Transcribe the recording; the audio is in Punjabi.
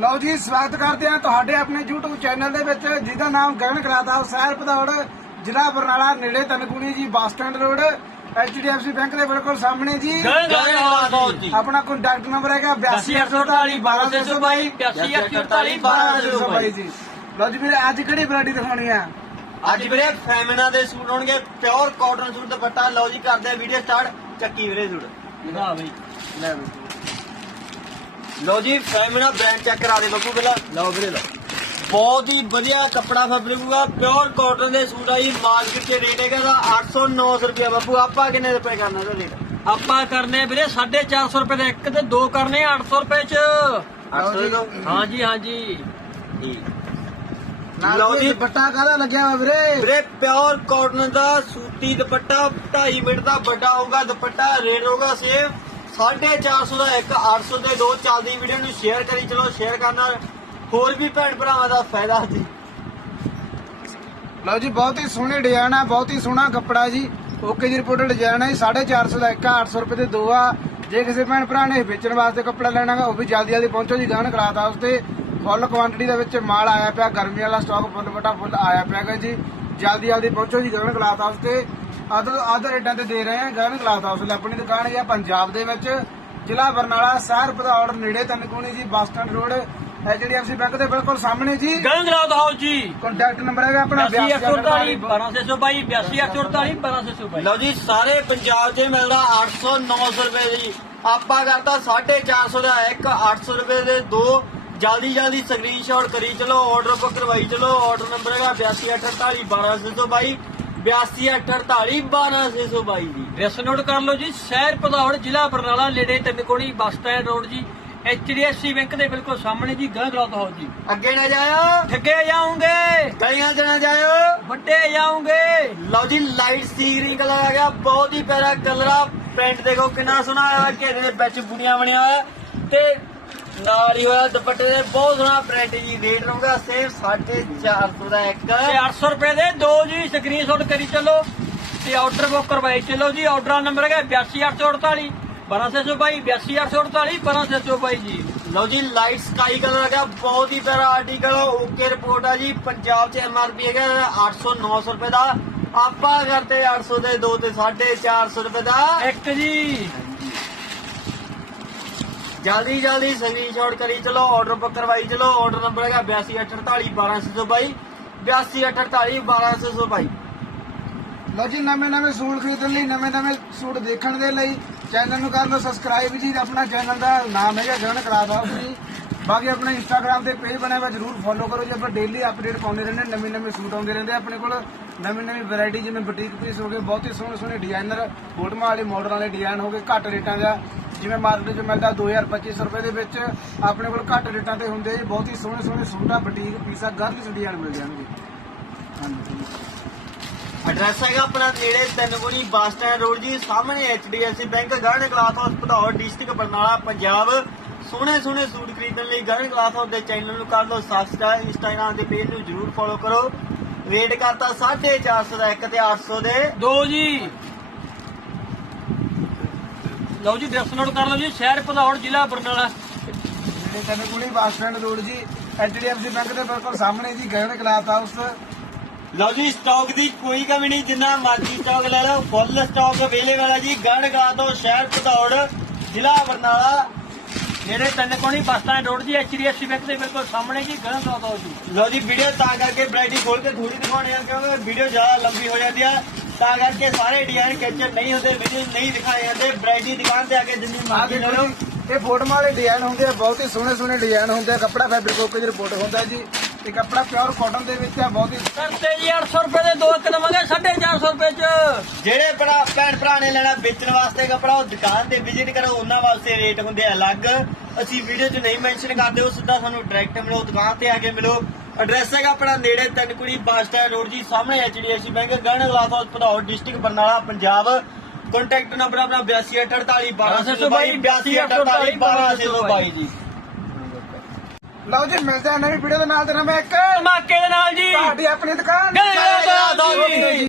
ਲਓ ਜੀ ਸਵਾਗਤ ਕਰਦੇ ਹਾਂ ਤੁਹਾਡੇ ਆਪਣੇ YouTube ਚੈਨਲ ਦੇ ਵਿੱਚ ਜਿਹਦਾ ਨਾਮ ਗਗਨ ਕਲਾਤਾ ਸ਼ਹਿਰ ਭਦੌੜ ਜ਼ਿਲ੍ਹਾ ਬਰਨਾਲਾ ਨੇੜੇ ਤਨਕੂਣੀ ਜੀ bus stand road HDFC bank ਦੇ ਬਿਲਕੁਲ ਸਾਹਮਣੇ ਜੀ। ਆਪਣਾ ਕੰਟੈਕਟ ਨੰਬਰ ਹੈਗਾ 8248 12622 122 ਜੀ। ਲਓ ਜੀ ਵੀਰੇ ਅੱਜ ਕਿਹੜੀ ਵੈਰਾਈਟੀ ਦਿਖਾਉਣੀ ਆ? ਅੱਜ ਵੀਰੇ ਫੈਮਿਨਾ ਦੇ ਸੂਟ ਹੋਣਗੇ ਪਿਓਰ ਕਾਟਨ ਸੂਟ ਦੁਪੱਟਾ। ਲਓ ਜੀ ਕਰਦੇ ਆ ਵੀਡੀਓ ਸਟਾਰਟ ਚੱਕੀ ਵੀਰੇ ਸੂਟ। ਲੈ ਬਈ। ਲਓ ਜੀ ਫੈਮਿਨਾ ਬ੍ਰਾਂਡ ਚੈੱਕ ਕਰਾ ਦੇ ਬੱਬੂ ਪਹਿਲਾਂ। ਲਓ ਵੀਰੇ ਲਓ। ਬਹੁਤ ਹੀ ਵਧੀਆ ਕੱਪੜਾ ਫੈਬਰਿਕ ਹੋਊਗਾ। ਪਿਓਰ ਕਾਟਨ ਦੇ ਸੂਟ ਆ ਜੀ ਮਾਰਕੀਟ 'ਚ ਰੇਟ ਹੈਗਾ ਦਾ 800 900 ਰੁਪਏ ਬੱਬੂ। ਆਪਾਂ ਕਿੰਨੇ ਰੁਪਏ ਕਰਨਾ ਇਹਦਾ ਰੇਟ ਆਪਾਂ ਕਰਨੇ ਵੀਰੇ 450 ਰੁਪਏ ਦੇ ਇੱਕ ਤੇ ਦੋ ਕਰਨੇ 800 ਰੁਪਏ ਚ। 800 ਦੋ? ਹਾਂਜੀ ਹਾਂਜੀ। ਠੀਕ। ਨਾਲ ਲਓ ਜੀ। ਜੀ ਦੁਪੱਟਾ ਕਾਹਦਾ ਲੱਗਿਆ ਵਾ ਵੀਰੇ? ਵੀਰੇ ਪਿਓਰ ਕਾਟਨ ਦਾ ਸੂਤੀ ਦੁਪੱਟਾ 2.5 ਮੀਟਰ ਦਾ ਵੱਡਾ ਹੋਊਗਾ। ਦੁਪੱਟਾ ਰੇਟ ਹੋਊਗਾ ਸੇਮ 450 ਦਾ ਇੱਕ 800 ਦੇ ਦੋ ਚੱਲਦੀ ਵੀਡੀਓ ਨੂੰ ਸ਼ੇਅਰ ਕਰੀ, ਚਲੋ ਸ਼ੇਅਰ ਕਰਨਾ ਹੋਰ ਵੀ ਭੈਣ ਭਰਾਵਾਂ ਦਾ ਫਾਇਦਾ ਜੀ। ਲਓ ਜੀ, ਬਹੁਤ ਹੀ ਸੋਹਣੇ ਡਿਜ਼ਾਈਨ ਆ, ਬਹੁਤ ਹੀ ਸੋਹਣਾ ਕੱਪੜਾ ਜੀ। ਓਕੇ ਜੀ ਰਿਪੋਰਟਡ ਡਿਜ਼ਾਈਨ ਹੈ 450 ਦਾ ਇੱਕ 800 ਰੁਪਏ ਦੇ ਦੋ ਆ। ਜੇ ਕਿਸੇ ਭੈਣ ਭਰਾ ਨੇ ਵੇਚਣ ਵਾਸਤੇ ਕੱਪੜਾ ਲੈਣਾ ਉਹ ਵੀ ਜਲਦੀ ਜਲਦੀ ਪਹੁੰਚੋ ਜੀ ਗਾਹਨ ਕਰਾਤਾ ਉਸ ਤੇ। ਫੁੱਲ ਕੁਆਂਟੀਟੀ ਦੇ ਵਿੱਚ ਮਾਲ ਆਇਆ ਪਿਆ, ਗਰਮੀ ਵਾਲਾ ਸਟਾਕ ਫੁੱਲ ਬਟਾ ਫੁੱਲ ਆਇਆ ਪਿਆ ਗਾ ਜੀ। ਜਲਦੀ ਜਲਦੀ ਪਹੁੰਚੋ ਜੀ ਗਾਹਨ ਕਰਾਤਾ ਉਸ ਤੇ। ਅਦਰ ਅਦਰ ਰੇਟਾਂ ਤੇ ਦੇ ਰਹੇ ਆ ਗਾਹਨ ਕਰਾਤਾ ਉਸ ਲਈ ਆਪਣੀ ਦੁਕਾਨ ਹੈ ਪੰਜਾਬ ਦੇ ਵਿੱਚ। ਜ਼ਿਲ੍ਹਾ ਬਰਨਾਲਾ ਸ਼ਹਿਰ ਭਦੌੜ ਨੇੜੇ ਤਨਕੂਣੀ ਜੀ bus stand road HDFC bank ਦੇ ਬਿਲਕੁਲ ਸਾਹਮਣੇ ਜੀ। ਗੰਗਰਾਤ ਹਾਊਸ ਜੀ। ਕੰਟੈਕਟ ਨੰਬਰ ਹੈਗਾ ਆਪਣਾ 848 12622 828 122 ਲਓ ਜੀ ਸਾਰੇ ਪੰਜਾਬ 'ਚ ਮਿਲਦਾ 800 900 ਰੁਪਏ ਦੀ ਆਪਾਂ ਕਰਤਾ 450 ਦਾ ਇੱਕ 800 ਰੁਪਏ ਦੇ ਦੋ। ਜਲਦੀ ਜਲਦੀ ਸਕਰੀਨਸ਼ਾਟ ਕਰੀ ਚਲੋ ਆਰਡਰ ਬੁੱਕ ਕਰਵਾਈ ਚਲੋ। ਆਰਡਰ ਨੰਬਰ ਹੈਗਾ 8248 12622 8248 12622 ਜੀ। ਡਰੈਸ ਨੋਟ ਕਰ ਲਓ ਜੀ ਸ਼ਹਿਰ ਭਦੌੜ ਜ਼ਿਲ੍ਹਾ ਬਰਨਾਲਾ ਨੇੜੇ ਤਿੰਨਕੋਣੀ ਬੱਸ ਸਟੈਂਡ ਰੋਡ ਜੀ। HDFC ਬੈਂਕ ਦੇ ਬਿਲਕੁਲ ਸਾਹਮਣੇ ਜੀ ਗੰਗਰਾਤ ਹਾਊਸ ਜੀ। ਅੱਗੇ ਨਾ ਜਾਇਓ। ਠੱਗੇ ਜਾਉਂਗੇ ਗਲੀਆਂ 'ਚ ਨਾ ਜਾਇਓ। ਵੱਡੇ ਜਾਉਂਗੇ ਲਓ ਜੀ ਲਾਈਟ ਸੀ ਗ੍ਰੀਨ ਕਲਰ ਆ ਗਿਆ ਬਹੁਤ ਹੀ ਪਿਆਰਾ ਕਲਰ ਆ। ਪ੍ਰਿੰਟ ਦੇਖੋ ਕਿੰਨਾ ਸੋਹਣਾ ਆ ਘੇਰੇ ਦੇ ਵਿੱਚ ਬੁੜੀਆਂ ਬਣਿਆ ਹੋਇਆ ਤੇ ਨਾਲ ਹੀ ਹੋਇਆ ਦੁਪੱਟੇ ਦੇ ਬਹੁਤ ਸੋਹਣਾ ਪ੍ਰਿੰਟ ਜੀ ਰੇਟ ਰਹੂਗਾ ਸੇਮ 450 ਦਾ ਇੱਕ। ਤੇ 800 ਰੁਪਏ ਦੇ ਦੋ ਜੀ ਸਕਰੀਨਸ਼ਾਟ ਕਰੀ ਚੱਲੋ। ਤੇ ਆਰਡਰ ਬੁੱਕ ਕਰਵਾਈ ਚੱਲੋ ਜੀ ਆਰਡਰ ਨੰਬਰ ਹੈਗਾ 82848 12622 82848 12622 ਜੀ। ਲਓ ਜੀ ਲਾਈਟ ਸਕਾਈ ਕਲਰ ਆ ਗਿਆ ਬਹੁਤ ਹੀ ਪਿਆਰਾ ਆਰਟੀਕਲ ਓਕੇ ਰਿਪੋਰਟ ਆ ਜੀ ਪੰਜਾਬ 'ਚ ਐਮਆਰਪੀ ਹੈਗਾ 800 900 ਰੁਪਏ ਦਾ। ਆਪਾਂ ਕਰਦੇ 800 ਦੇ ਦੋ ਤੇ 450 ਰੁਪਏ ਦਾ। ਇੱਕ ਜੀ। ਜਲਦੀ ਜਲਦੀ ਸਕਰੀਨਸ਼ਾਟ ਕਰੀ, ਚਲੋ ਆਰਡਰ ਬੁੱਕ ਕਰਵਾਈ, ਚਲੋ ਆਰਡਰ ਨੰਬਰ ਹੈਗਾ 8248 1222 8248 ਲਓ ਜੀ, ਨਵੇਂ ਨਵੇਂ ਸੂਟ ਖਰੀਦਣ ਲਈ, ਨਵੇਂ ਨਵੇਂ ਸੂਟ ਦੇਖਣ ਦੇ ਲਈ ਚੈਨਲ ਨੂੰ ਕਰ ਲਓ ਸਬਸਕ੍ਰਾਈਬ ਜੀ, ਆਪਣਾ ਚੈਨਲ ਦਾ ਨਾਮ ਹੈਗਾ ਗਗਨ ਕਰਾਦਾ ਜੀ। ਬਾਕੀ ਆਪਣਾ ਇੰਸਟਾਗ੍ਰam ਤੇ ਪੇਜ ਬਣਿਆ ਹੋਇਆ, ਜਰੂਰ ਫੋਲੋ ਕਰੋ ਜੀ। ਆਪਾਂ ਡੇਲੀ ਅਪਡੇਟ ਪਾਉਂਦੇ ਰਹਿੰਦੇ, ਨਵੇਂ ਨਵੇਂ ਸੂਟ ਆਉਂਦੇ ਰਹਿੰਦੇ। ਆ ਆਪਣੇ ਕੋਲ ਨਵੀਂ ਨਵੀਂ ਵੈਰਾਈਟੀ ਜਿਵੇਂ ਬੁਟੀਕ ਪੀਸ ਹੋ ਗਏ, ਬਹੁਤ ਹੀ ਸੋਹਣੇ ਸੋਹਣੇ ਡਿਜ਼ਾਈਨਰ ਫੋਟੋਆਂ ਵਾਲੇ ਮਾਡਲ ਵਾਲੇ ਡਿਜ਼ਾਈਨ ਹੋ ਗਏ, ਘੱਟ ਰੇਟਾਂ ਦਾ। ਜਿਵੇਂ ਮਾਰਕੀਟ 'ਚ ਮਿਲਦਾ 2000 2500 ਰੁਪਏ ਦੇ ਵਿੱਚ ਆਪਣੇ ਕੋਲ ਘੱਟ ਰੇਟਾਂ ਤੇ ਹੁੰਦੇ ਜੀ ਬਹੁਤ ਹੀ ਸੋਹਣੇ ਸੋਹਣੇ ਸੂਟਾਂ ਬੁਟੀਕ ਪੀਸਾ ਗਰਲਿਸ਼ ਡਿਜ਼ਾਈਨ ਮਿਲ ਜਾਣਗੇ। ਹਾਂਜੀ। ਐਡਰੈਸ ਹੈਗਾ ਆਪਣਾ ਨੇੜੇ ਤਿੰਨਗੁਣੀ ਬੱਸ ਸਟੈਂਡ ਰੋਡ ਜੀ ਸਾਹਮਣੇ HDFC bank garden glass house Bhadaur district Barnala Punjab. ਸੋਹਣੇ ਸੋਹਣੇ ਸੂਟ ਖਰੀਦਣ ਲਈ ਗੜਨ ਗਲਾਸ ਹਾਊਸ ਦੇ ਚੈਨਲ ਨੂੰ ਕਰ ਲਓ ਸਬਸਕ੍ਰਾਈਬ ਇੰਸਟਾਗ੍ਰਾਮ ਦੇ ਪੇਜ ਨੂੰ ਜਰੂਰ ਫੋਲੋ ਕਰੋ। ਰੇਟ ਕਰਤਾ 450 ਦਾ ਇੱਕ ਤੇ 800 ਦੇ। ਦੋ ਜੀ। ਲਓ ਜੀ ਡਰੈਸ ਨੋਟ ਕਰ ਲਓ ਜੀ ਸ਼ਹਿਰ ਭਦੌੜ ਜ਼ਿਲ੍ਹਾ ਬਰਨਾਲਾ। ਜਿਹੜੇ ਤੈਨੂੰ ਕੋਲੀ ਬੱਸ ਸਟੈਂਡ ਰੋਡ ਜੀ ਐਚਡੀਐਫਸੀ ਬੈਂਕ ਦੇ ਬਿਲਕੁਲ ਸਾਹਮਣੇ ਜੀ ਗਗਨ ਕਲਾਥ ਹਾਊਸ ਲਓ ਜੀ ਸਟਾਕ ਦੀ ਕੋਈ ਕਮੀ ਨਹੀਂ ਜਿੰਨਾ ਮਰਜ਼ੀ ਸਟਾਕ ਲੈ ਲਓ। ਫੁੱਲ ਸਟਾਕ ਅਵੇਲੇਬਲ ਹੈ ਜੀ ਗੜਨ ਗਲਾਸ ਤੋਂ ਸ਼ਹਿਰ ਭਦੌੜ ਜ਼ਿਲ੍ਹਾ ਬਰਨਾਲਾ। ਨੇੜੇ ਤਿੰਨਕੋਣੀ ਬੱਸ ਸਟੈਂਡ ਰੋਡ ਜੀ HDFC ਬੈਂਕ ਦੇ ਬਿਲਕੁਲ ਸਾਹਮਣੇ ਜੀ ਗੰਗਰਾਤ ਹਾਊਸ ਜੀ। ਲਓ ਜੀ ਵੀਡੀਓ ਤਾਂ ਕਰਕੇ ਵੈਰਾਈਟੀ ਖੋਲ ਕੇ ਥੋੜੀ ਦਿਖਾਉਣੇ ਆ ਕਿਉਂਕਿ ਵੀਡੀਓ ਜ਼ਿਆਦਾ ਲੰਬੀ ਹੋ ਜਾਂਦੀ ਆ। ਤਾਂ ਕਰਕੇ ਸਾਰੇ ਡਿਜ਼ਾਈਨ ਕੈਪਚਰ ਨਹੀਂ ਹੁੰਦੇ ਵੀਡੀਓ ਨਹੀਂ ਦਿਖਾਏ ਜਾਂਦੇ। ਵੈਰਾਈਟੀ ਦੁਕਾਨ ਤੇ ਆ ਕੇ ਜਿੰਨੀ ਆ ਮਰਜ਼ੀ ਲੈ ਲਓ। ਇਹ ਫੋਟੋਆਂ ਵਾਲੇ ਡਿਜ਼ਾਈਨ ਹੁੰਦੇ ਆ ਬਹੁਤ ਹੀ ਸੋਹਣੇ ਸੋਹਣੇ ਡਿਜ਼ਾਈਨ ਹੁੰਦੇ ਆ। ਕੱਪੜਾ ਫੈਬਰਿਕ ਓਕੇ ਜੀ ਰਿਪੋਰਟ ਹੁੰਦਾ ਜੀ। ਇਹ ਕੱਪੜਾ ਪਿਓਰ ਕਾਟਨ ਦੇ ਵਿੱਚ ਆ ਬਹੁਤ ਹੀ ਕਰਤੇ ਜੀ 800 ਰੁਪਏ ਦੇ ਦੋ ਇੱਕ ਦਵਾਂਗੇ 450 ਰੁਪਏ ਚ। ਜਿਹੜੇ ਭਰਾ ਭੈਣ ਭਰਾ ਨੇ ਲੈਣਾ ਵੇਚਣ ਵਾਸਤੇ ਕੱਪੜਾ ਉਹ ਦੁਕਾਨ ਤੇ ਵਿਜ਼ਿਟ ਕਰੋ। ਉਹਨਾਂ ਵਾਸਤੇ ਰੇਟ ਹੁੰਦੇ ਆ ਅਲੱਗ। ਅਸੀਂ ਵੀਡੀਓ 'ਚ ਨਹੀਂ ਮੈਂਸ਼ਨ ਕਰਦੇ ਉਹ ਸਿੱਧਾ ਸਾਨੂੰ ਡਾਇਰੈਕਟ ਮਿਲੋ ਦੁਕਾਨ ਤੇ ਆ ਕੇ ਮਿਲੋ। ਐਡਰੈਸ ਹੈਗਾ ਆਪਣਾ ਨੇੜੇ ਤਨਕੁੜੀ ਬੱਸ ਸਟੈਂਡ ਰੋਡ ਜੀ ਸਾਹਮਣੇ HDFC bank garden glass house Bhadaur district Barnala Punjab. Contact number ਆਪਣਾ 8248 1222 8248 1222 ਜੀ। ਲਓ ਜੀ ਮਿਲਦੇ ਆ ਨਵੀਂ ਵੀਡੀਓ ਦੇ ਨਾਲ ਤੇ ਨਵੇਂ ਇੱਕ ਧਮਾਕੇ ਦੇ ਨਾਲ ਜੀ। ਤੁਹਾਡੀ ਆਪਣੀ ਦੁਕਾਨ। ਗੰਗਰਾਤ ਹਾਊਸ ਜੀ।